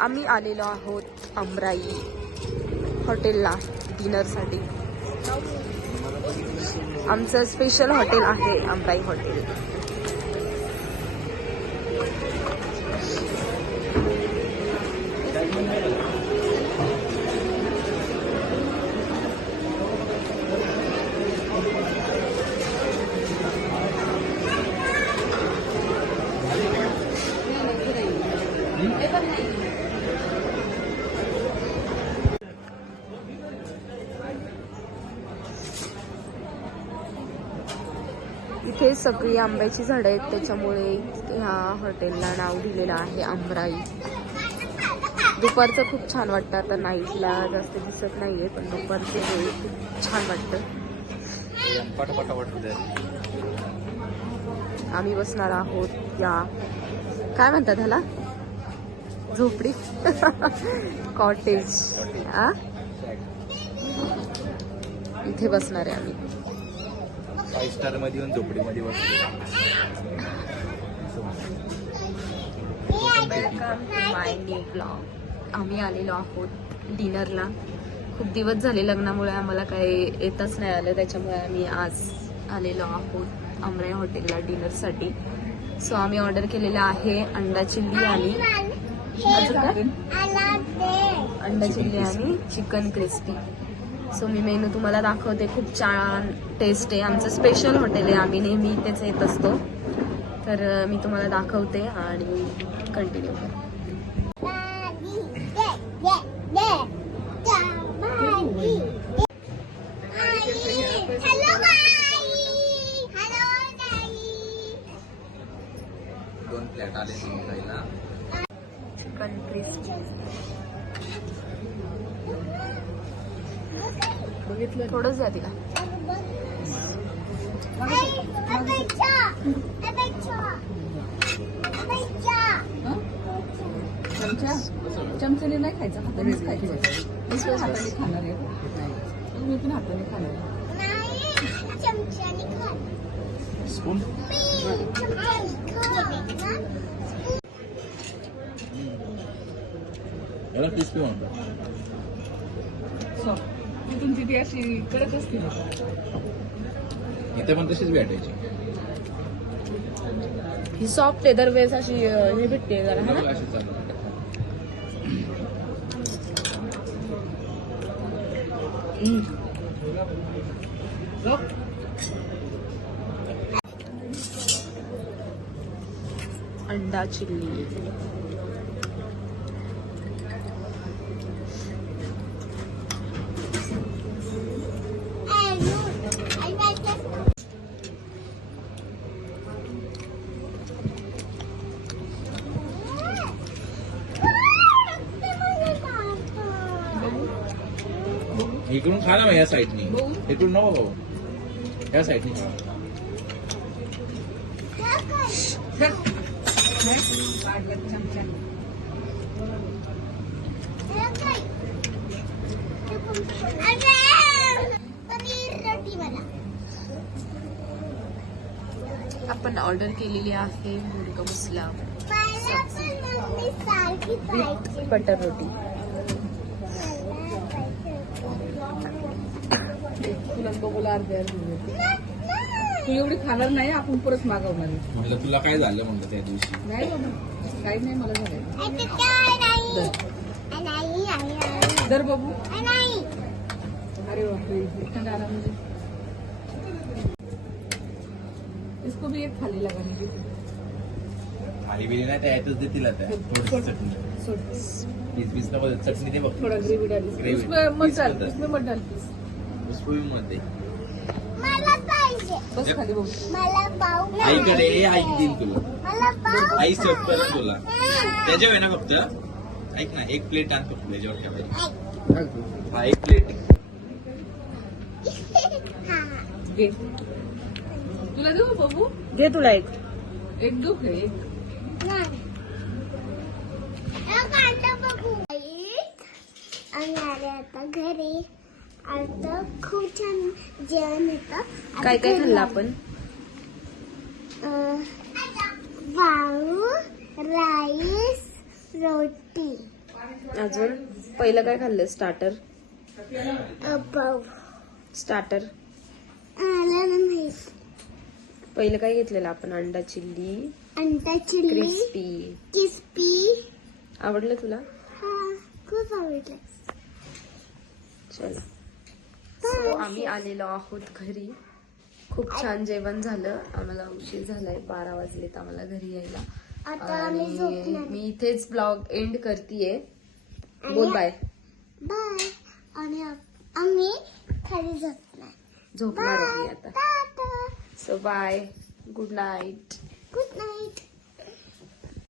आम्ही आलेलो आहोत अमराई हॉटेलला डिनरसाठी. आमचं स्पेशल हॉटेल आहे अमराई हॉटेल. हे सगळी आंब्याची झाडं आहेत त्याच्यामुळे ह्या हॉटेलला नाव दिलेलं आहे आमराई. दुपारचं खूप छान वाटतं आता नाईटला जास्त दिसत नाहीये पण दुपारचे वेळी खूप छान वाटतं. आम्ही बसणार आहोत या काय म्हणतात ह्याला झोपडी? कॉटेज इथे बसणार आहे आम्ही. फाईव्ह स्टारमध्ये येऊन झोपडीमध्ये ब्लॉग आम्ही आलेलो आहोत डिनरला. खूप दिवस झाले लग्नामुळे आम्हाला काही येतच नाही आलं त्याच्यामुळे आम्ही आज आलेलो आहोत अमराई हॉटेलला डिनरसाठी. सो आम्ही ऑर्डर केलेलं आहे अंडा चिल्ली आणि? अंडा चिल्ली आणि चिकन क्रिस्पी. सो मी मेनू तुम्हाला दाखवते. खूप छान टेस्ट आहे. आमचं स्पेशल हॉटेल आहे. आम्ही नेहमी इथेच येत असतो. तर मी तुम्हाला दाखवते आणि कंटिन्यू करा. दोन प्लेट आले खायला चिकन क्रिस्पी बघितलं. थोडंच जाते का चमचा? चमच्याने नाही खायचं हातानेच खायचं. मी पण हाताने खाणार आहे मी पण हाताने खाणार आहे. स्पून? याला ती तुमची ती अशी कडक असते. ना इथे पण तशीच भेटायची. ही सॉफ्ट आहे दरवेळेस अशी हे भेटते जरा हा ना? चालू. अंडा चिल्ली. इकडून खा ना या साईडनी इकडून नको भाऊ या साईडनी खा आपण ऑर्डर केलेली आहे मुर्ग मसला. बटर रोटी. तुला बघूला अर्धे. तू एवढी खाणार नाही आपण परत मागवणार आहे. म्हटलं तुला काय झालं म्हणलं त्या दिवशी? नाही बाबा असं काही नाही मला झालं दर बाबू अरे बापरे इतना डाला मुझे इसको भी एक खाली लगाने की खाली बिली नाही त्या यातच देतील आता. थोडीशी चटणी. सोड. पीस पीस नको चटणी दे बघ. थोड़ा ग्रेवी डाली Gravy. उसमें मत डाल इसमें मत डाल please. मध्ये. बस खाली बघू. आईकडे ये, आई देईल तुला. आई सर्व करेल तुला त्याच्यावर आहे ना फक्त ऐक ना एक प्लेट आण फक्त त्याच्यावर ठेवायची. हा एक प्लेट. घे. तुला देऊ बाबू दे तुला एक. एक देऊ का एक? आम्ही आले आता घरी. आता खूप छान जेवण येतं. काय काय खाल्लं आपण? वाळू राईस रोटी. अजून? पहिलं काय खाल्लं? स्टार्टर अबाव स्टार्टर नाही पहिलं काय घेतलेलं आपण? अंडा चिल्ली? अंडा चिल्ली. क्रिस्पी. किस्पी आवडलं तुला? हा खूप आवडलं. चला. So, आम्ही आलेलो आहोत घरी. खूप छान जेवण झालं. आम्हाला उशीर झालाय बारा वाजलेत आम्हाला घरी यायला. आणि मी इथेच ब्लॉग एंड करतेय. बोल बाय बाय आणि आम्ही खाली झोपणार. झोपणार आता. So bye good night good night